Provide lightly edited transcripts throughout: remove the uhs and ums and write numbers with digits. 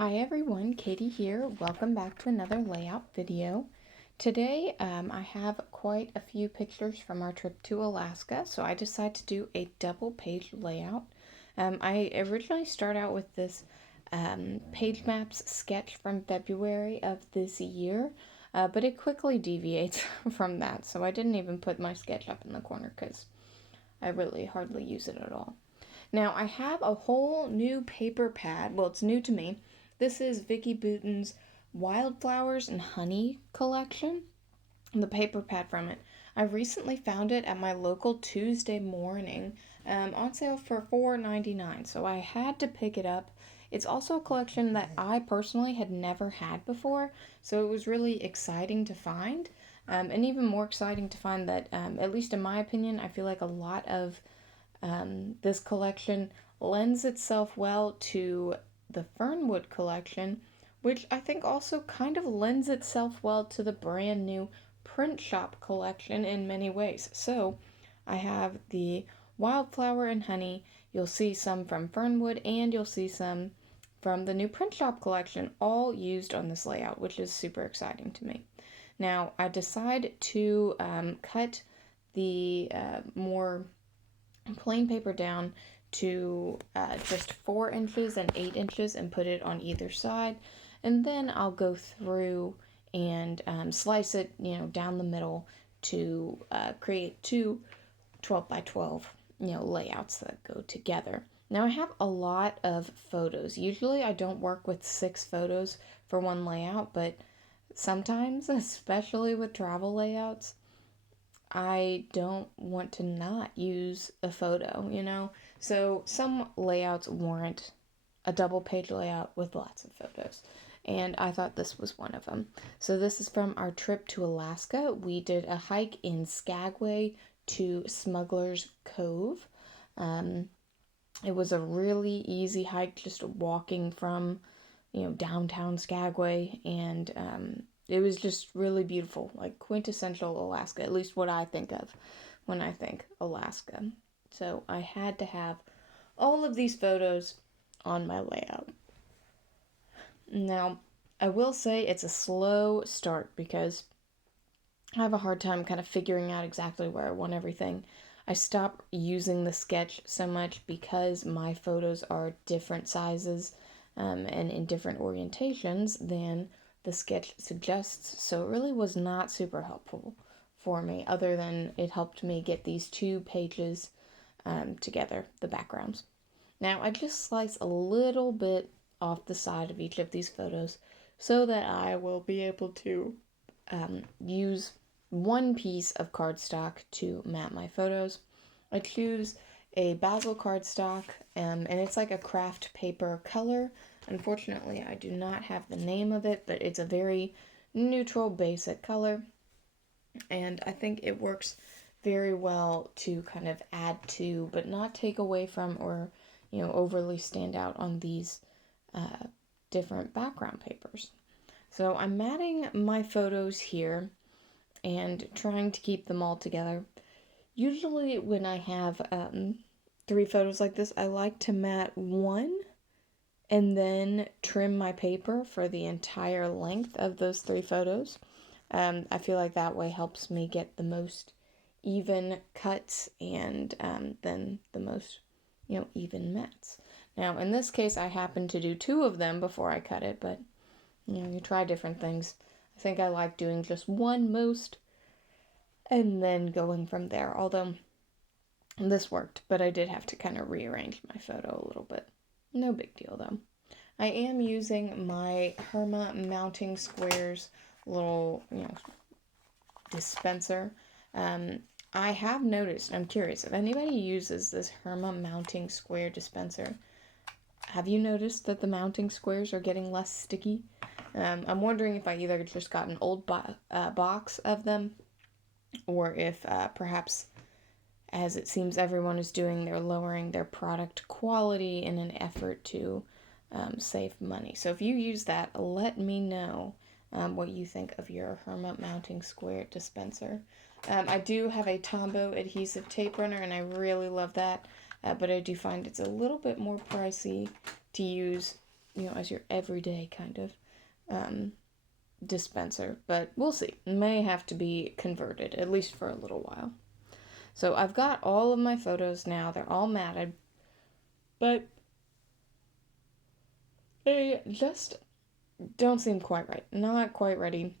Hi everyone, Katie here. Welcome back to another layout video. Today I have quite a few pictures from our trip to Alaska, so I decided to do a double page layout. I originally start out with this page maps sketch from February of this year, but it quickly deviates from that, so I didn't even put my sketch up in the corner because I really hardly use it at all. Now I have a whole new paper pad. Well, it's new to me. This is Vicky Bouton's Wildflowers and Honey collection, the paper pad from it. I recently found it at my local Tuesday morning on sale for $4.99, so I had to pick it up. It's also a collection that I personally had never had before, so it was really exciting to find. And even more exciting to find that, at least in my opinion, I feel like a lot of this collection lends itself well to the Fernwood collection, which I think also kind of lends itself well to the brand new print shop collection in many ways. So I have the Wildflower and Honey. You'll see some from Fernwood and you'll see some from the new print shop collection, all used on this layout, which is super exciting to me. Now I decide to cut the more plain paper down to just 4 inches and 8 inches and put it on either side, and then I'll go through and slice it down the middle to create two 12 by 12 layouts that go together. Now I have a lot of photos. Usually I don't work with 6 photos for one layout, but sometimes, especially with travel layouts, I don't want to not use a photo. So some layouts warrant a double page layout with lots of photos. And I thought this was one of them. So this is from our trip to Alaska. We did a hike in Skagway to Smuggler's Cove. It was a really easy hike, just walking from, downtown Skagway, and it was just really beautiful, like quintessential Alaska, at least what I think of when I think Alaska. So I had to have all of these photos on my layout. Now, I will say it's a slow start because I have a hard time kind of figuring out exactly where I want everything. I stopped using the sketch so much because my photos are different sizes and in different orientations than the sketch suggests, so it really was not super helpful for me, other than it helped me get these 2 pages together, the backgrounds. Now I just slice a little bit off the side of each of these photos so that I will be able to use one piece of cardstock to map my photos. I choose a basil cardstock, and it's like a craft paper color. Unfortunately, I do not have the name of it, but it's a very neutral, basic color, and I think it works very well to kind of add to, but not take away from or, overly stand out on these different background papers. So I'm matting my photos here and trying to keep them all together. Usually when I have 3 photos like this, I like to mat one and then trim my paper for the entire length of those 3 photos. I feel like that way helps me get the most even cuts and then the most, even mats. Now, in this case, I happen to do 2 of them before I cut it, but, you try different things. I think I like doing just one most and then going from there, although this worked, but I did have to kind of rearrange my photo a little bit. No big deal, though. I am using my Herma Mounting Squares little, dispenser. I have noticed, I'm curious, if anybody uses this Herma Mounting Square dispenser, have you noticed that the mounting squares are getting less sticky? I'm wondering if I either just got an old box of them, or if perhaps, as it seems everyone is doing, they're lowering their product quality in an effort to save money. So if you use that, let me know what you think of your Herma Mounting Square dispenser. I do have a Tombow adhesive tape runner, and I really love that, but I do find it's a little bit more pricey to use, as your everyday kind of dispenser, but we'll see. It may have to be converted, at least for a little while. So I've got all of my photos now. They're all matted, but they just don't seem quite right. Not quite ready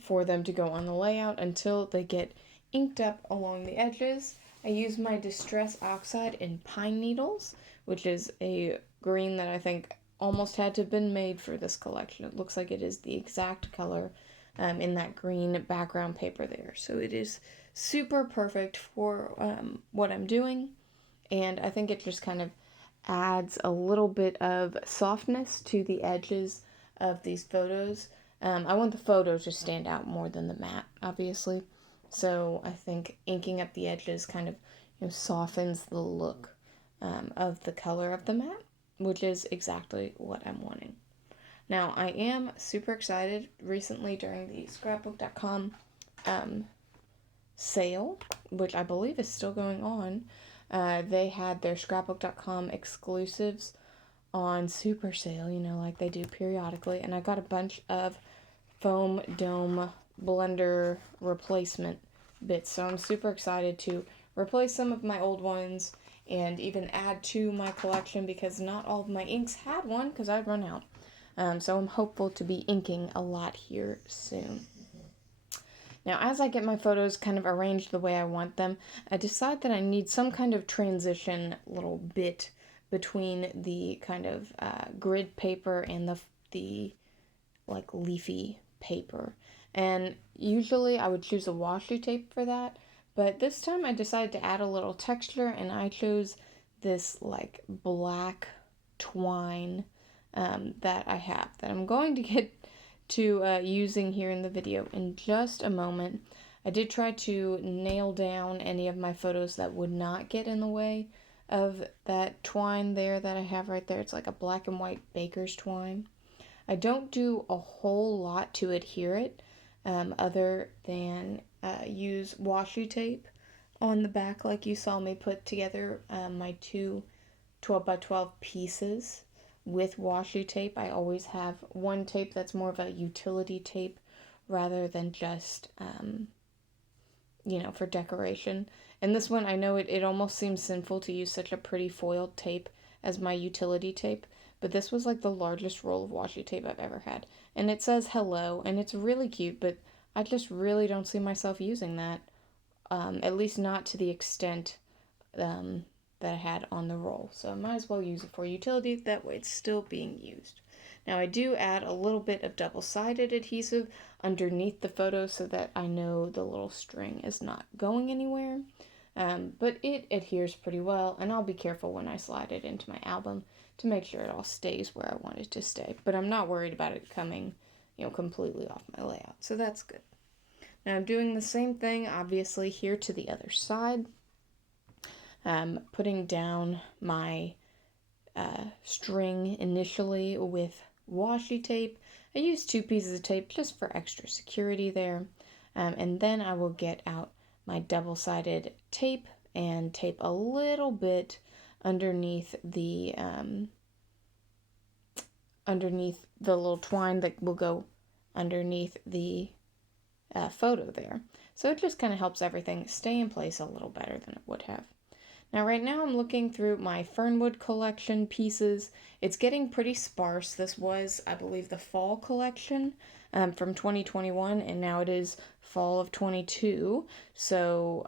for them to go on the layout until they get inked up along the edges. I use my Distress Oxide in Pine Needles, which is a green that I think almost had to have been made for this collection. It looks like it is the exact color in that green background paper there. So it is super perfect for what I'm doing, and I think it just kind of adds a little bit of softness to the edges of these photos. I want the photo to stand out more than the matte, obviously. So I think inking up the edges kind of softens the look of the color of the matte, which is exactly what I'm wanting. Now, I am super excited. Recently, during the Scrapbook.com sale, which I believe is still going on, they had their Scrapbook.com exclusives on super sale, like they do periodically, and I got a bunch of foam dome blender replacement bits, so I'm super excited to replace some of my old ones and even add to my collection, because not all of my inks had one because I'd run out. So I'm hopeful to be inking a lot here soon. Now, as I get my photos kind of arranged the way I want them, I decide that I need some kind of transition little bit between the kind of grid paper and the like leafy paper. And usually I would choose a washi tape for that, but this time I decided to add a little texture, and I chose this like black twine that I have that I'm going to get to using here in the video in just a moment. I did try to nail down any of my photos that would not get in the way of that twine there that I have right there. It's like a black and white baker's twine. I don't do a whole lot to adhere it other than use washi tape on the back, like you saw me put together my two 12x12 pieces with washi tape. I always have one tape that's more of a utility tape rather than just, for decoration. And this one, I know it almost seems sinful to use such a pretty foiled tape as my utility tape, but this was like the largest roll of washi tape I've ever had. And it says hello, and it's really cute, but I just really don't see myself using that, at least not to the extent that I had on the roll. So I might as well use it for utility, that way it's still being used. Now I do add a little bit of double-sided adhesive underneath the photo so that I know the little string is not going anywhere. But it adheres pretty well, and I'll be careful when I slide it into my album to make sure it all stays where I want it to stay. But I'm not worried about it coming, completely off my layout, so that's good. Now I'm doing the same thing, obviously, here to the other side. Putting down my string initially with washi tape. I use 2 pieces of tape just for extra security there. And then I will get out my double-sided tape and tape a little bit underneath the little twine that will go underneath the photo there. So it just kind of helps everything stay in place a little better than it would have. Now right now I'm looking through my Fernwood collection pieces. It's getting pretty sparse. This was, I believe, the fall collection from 2021, and now it is fall of 22. So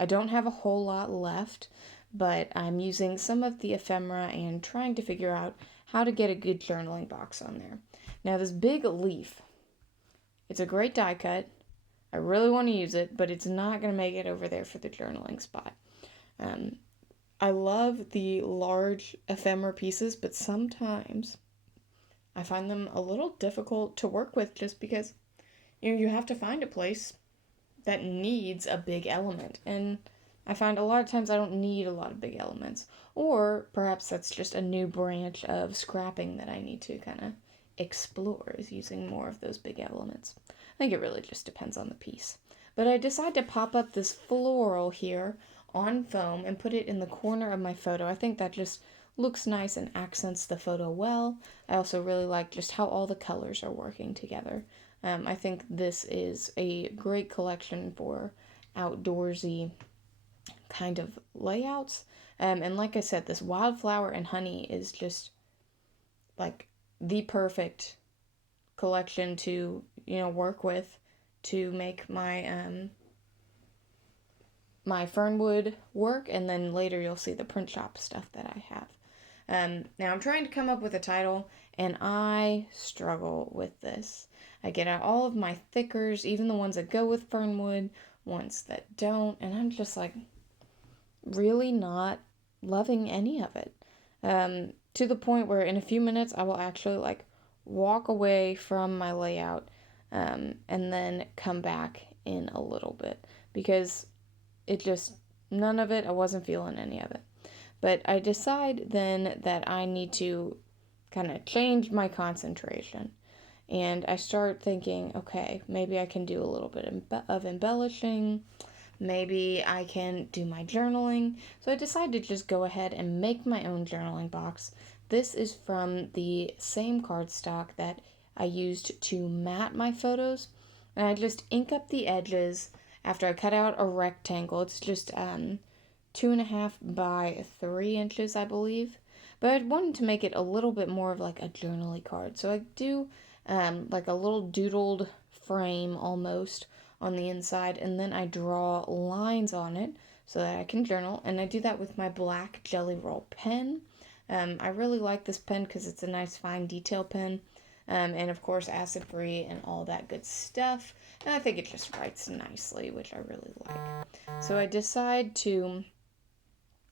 I don't have a whole lot left, but I'm using some of the ephemera and trying to figure out how to get a good journaling box on there. Now this big leaf, it's a great die cut. I really want to use it, but it's not going to make it over there for the journaling spot. I love the large ephemera pieces, but sometimes I find them a little difficult to work with just because, you have to find a place that needs a big element. And I find a lot of times I don't need a lot of big elements. Or perhaps that's just a new branch of scrapping that I need to kind of explore, is using more of those big elements. I think it really just depends on the piece. But I decided to pop up this floral here on foam and put it in the corner of my photo. I think that just looks nice and accents the photo well. I also really like just how all the colors are working together. I think this is a great collection for outdoorsy kind of layouts. And like I said, this wildflower and honey is just like the perfect collection to work with to make my fernwood work, and then later you'll see the print shop stuff that I have. Now I'm trying to come up with a title, and I struggle with this. I get out all of my thickers, even the ones that go with fernwood, ones that don't, and I'm just like really not loving any of it. To the point where in a few minutes I will actually like walk away from my layout and then come back in a little bit because it just, none of it, I wasn't feeling any of it. But I decide then that I need to kind of change my concentration. And I start thinking, okay, maybe I can do a little bit of embellishing. Maybe I can do my journaling. So I decided to just go ahead and make my own journaling box. This is from the same cardstock that I used to mat my photos. And I just ink up the edges after I cut out a rectangle. It's just 2.5 by 3 inches, I believe. But I wanted to make it a little bit more of like a journaly card. So I do like a little doodled frame almost on the inside, and then I draw lines on it so that I can journal, and I do that with my black Jelly Roll pen. I really like this pen because it's a nice fine detail pen, and of course acid free and all that good stuff, and I think it just writes nicely, which I really like. So I decide to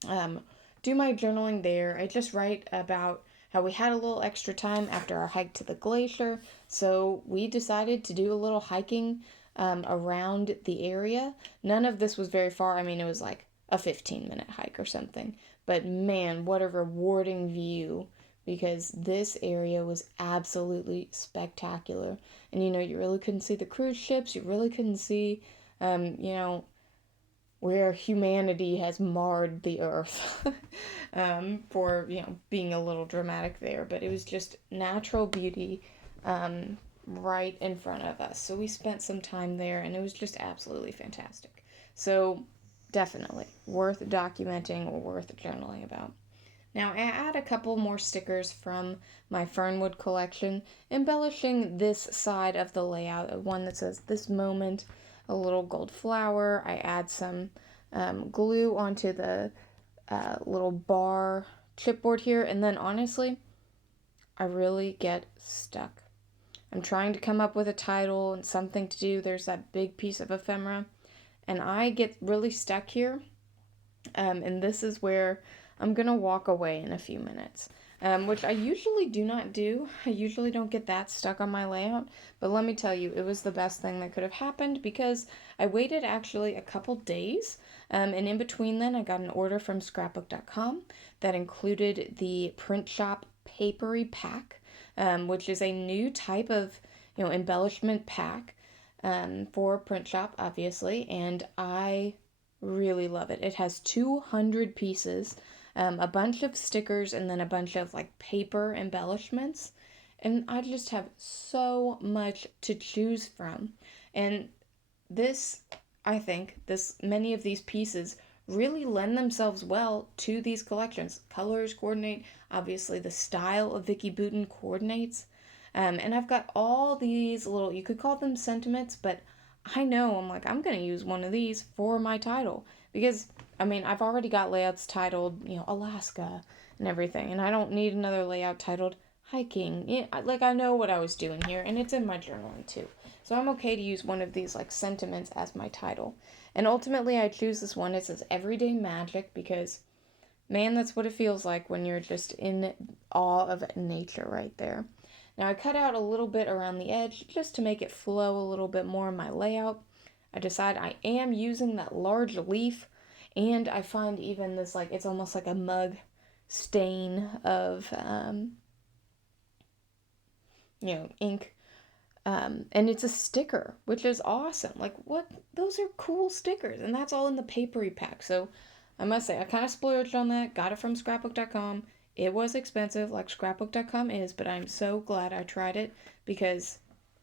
do my journaling there. I just write about how we had a little extra time after our hike to the glacier, so we decided to do a little hiking around the area. None of this was very far. I mean, it was like a 15-minute hike or something. But man, what a rewarding view, because this area was absolutely spectacular. And you really couldn't see the cruise ships. You really couldn't see, where humanity has marred the earth for, being a little dramatic there. But it was just natural beauty right in front of us. So we spent some time there, and it was just absolutely fantastic. So definitely worth documenting or worth journaling about. Now I add a couple more stickers from my Fernwood collection, embellishing this side of the layout. One that says "This Moment," a little gold flower. I add some glue onto the little bar chipboard here, and then honestly, I really get stuck. I'm trying to come up with a title and something to do. There's that big piece of ephemera, and I get really stuck here. And this is where I'm gonna walk away in a few minutes, which I usually do not do. I usually don't get that stuck on my layout, but let me tell you, it was the best thing that could have happened because I waited actually a couple days, and in between then I got an order from Scrapbook.com that included the print shop papery pack, which is a new type of embellishment pack for print shop, obviously, and I really love it. It has 200 pieces, a bunch of stickers, and then a bunch of like paper embellishments. And I just have so much to choose from. And this, I think, many of these pieces really lend themselves well to these collections. Colors coordinate, obviously the style of Vicky Boutin coordinates. And I've got all these little, you could call them sentiments, but I'm like, I'm going to use one of these for my title because, I've already got layouts titled, Alaska and everything, and I don't need another layout titled hiking. I know what I was doing here, and it's in my journaling too. So I'm okay to use one of these like sentiments as my title. And ultimately I choose this one. It says Everyday Magic because, man, that's what it feels like when you're just in awe of nature right there. Now I cut out a little bit around the edge just to make it flow a little bit more in my layout. I decide I am using that large leaf, and I find even this it's almost like a mug stain of ink. And it's a sticker, which is awesome. What? Those are cool stickers, and that's all in the papery pack. So I must say, I kind of splurged on that. Got it from Scrapbook.com. It was expensive, like scrapbook.com is, but I'm so glad I tried it because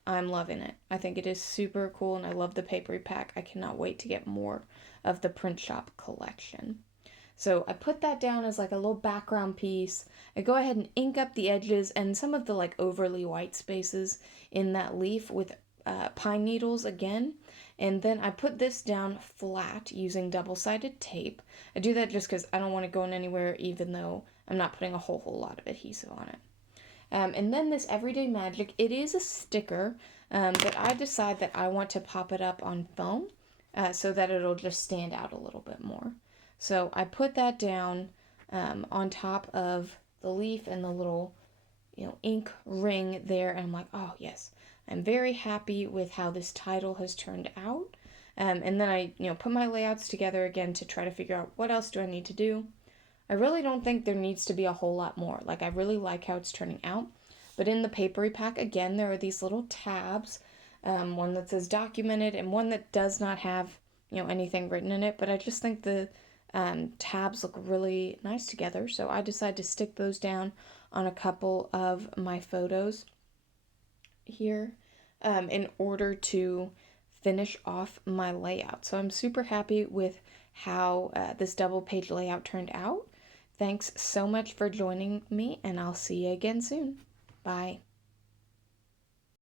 I'm loving it. I think it is super cool and I love the papery pack. I cannot wait to get more of the print shop collection. So I put that down as like a little background piece. I go ahead and ink up the edges and some of the like overly white spaces in that leaf with pine needles again. And then I put this down flat using double-sided tape. I do that just because I don't want it going anywhere, even though I'm not putting a whole lot of adhesive on it. And then this Everyday Magic, it is a sticker, but I decide that I want to pop it up on foam so that it'll just stand out a little bit more. So I put that down on top of the leaf and the little, ink ring there, and I'm like, oh yes, I'm very happy with how this title has turned out. And then I, put my layouts together again to try to figure out what else do I need to do. I really don't think there needs to be a whole lot more. Like, I really like how it's turning out. But in the papery pack, again, there are these little tabs. One that says documented and one that does not have, anything written in it. But I just think the tabs look really nice together. So I decided to stick those down on a couple of my photos here in order to finish off my layout. So I'm super happy with how this double page layout turned out. Thanks so much for joining me, and I'll see you again soon. Bye.